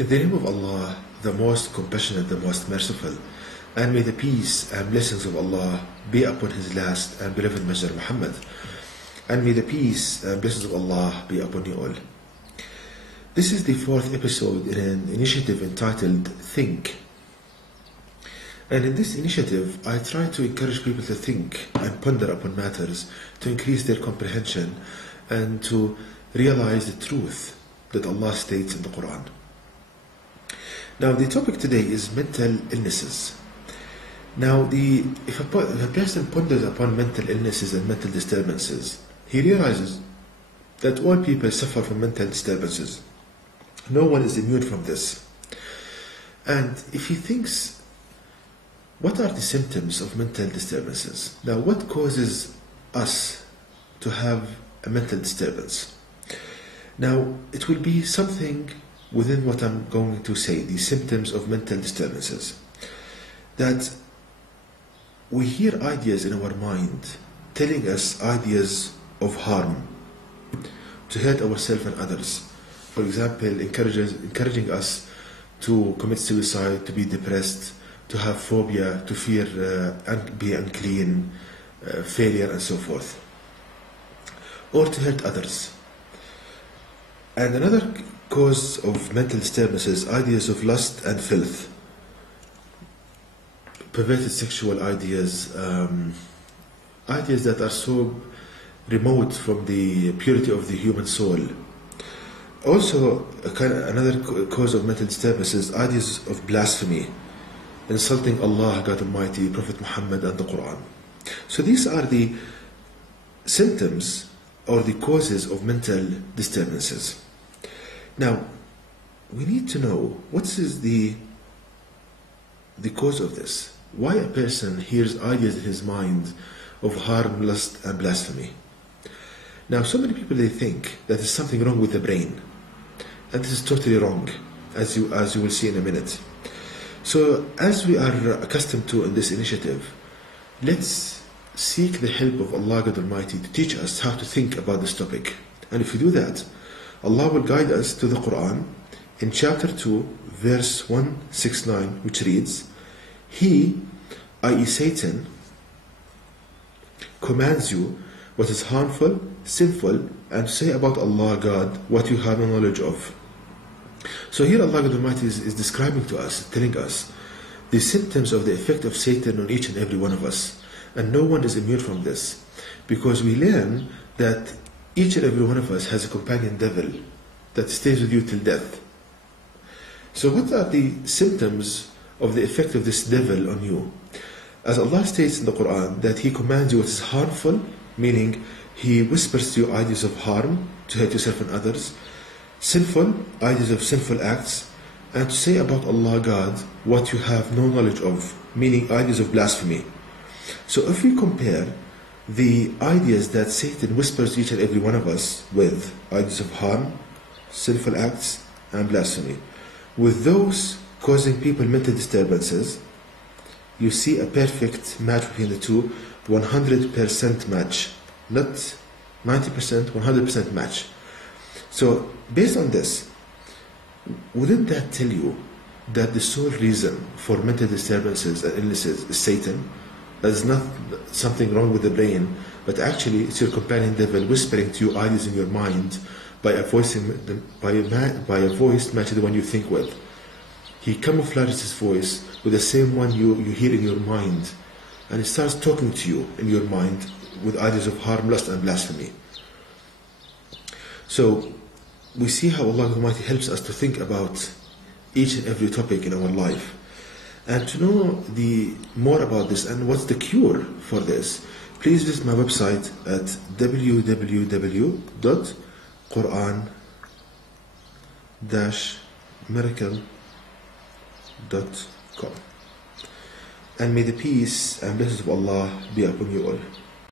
In the name of Allah, the most compassionate, the most merciful, and may the peace and blessings of Allah be upon His last and beloved Messenger Muhammad, and may the peace and blessings of Allah be upon you all. This is the fourth episode in an initiative entitled Think. And in this initiative, I try to encourage people to think and ponder upon matters, to increase their comprehension, and to realize the truth that Allah states in the Quran. Now, the topic today is mental illnesses. Now, if a person ponders upon mental illnesses and mental disturbances, he realizes that all people suffer from mental disturbances. No one is immune from this. And if he thinks, what are the symptoms of mental disturbances? Now, what causes us to have a mental disturbance? Now, it will be something within what I'm going to say, the symptoms of mental disturbances. That we hear ideas in our mind telling us ideas of harm, to hurt ourselves and others. For example, encouraging us to commit suicide, to be depressed, to have phobia, to fear be unclean, failure, and so forth. Or to hurt others. And another cause of mental disturbances, ideas of lust and filth, perverted sexual ideas, ideas that are so remote from the purity of the human soul. Also, another cause of mental disturbances, ideas of blasphemy, insulting Allah, God Almighty, Prophet Muhammad, and the Quran. So these are the symptoms or the causes of mental disturbances. Now, we need to know what is the cause of this. Why a person hears ideas in his mind of harm, lust, and blasphemy. Now, so many people, they think that there's something wrong with the brain. And this is totally wrong, as you will see in a minute. So, as we are accustomed to in this initiative, let's seek the help of Allah God Almighty to teach us how to think about this topic. And if we do that, Allah will guide us to the Quran in chapter 2, verse 169, which reads, He, i.e. Satan, commands you what is harmful, sinful, and to say about Allah, God, what you have no knowledge of. So here Allah God Almighty is describing to us, telling us the symptoms of the effect of Satan on each and every one of us. And no one is immune from this, because we learn that each and every one of us has a companion devil that stays with you till death. So what are the symptoms of the effect of this devil on you? As Allah states in the Quran, that He commands you what is harmful, meaning He whispers to you ideas of harm, to hurt yourself and others, sinful, ideas of sinful acts, and to say about Allah, God, what you have no knowledge of, meaning ideas of blasphemy. So if we compare the ideas that Satan whispers to each and every one of us with ideas of harm, sinful acts, and blasphemy, with those causing people mental disturbances, you see a perfect match between the two, 100% match, not 90%, 100% match. So based on this, wouldn't that tell you that the sole reason for mental disturbances and illnesses is Satan? There's not something wrong with the brain, but actually it's your companion devil whispering to you ideas in your mind by a voice matching the one you think with. He camouflages his voice with the same one you hear in your mind, and he starts talking to you in your mind with ideas of harm, lust, and blasphemy. So we see how Allah Almighty helps us to think about each and every topic in our life. And to know more about this and what's the cure for this, please visit my website at www.quran-miracle.com. And may the peace and blessings of Allah be upon you all.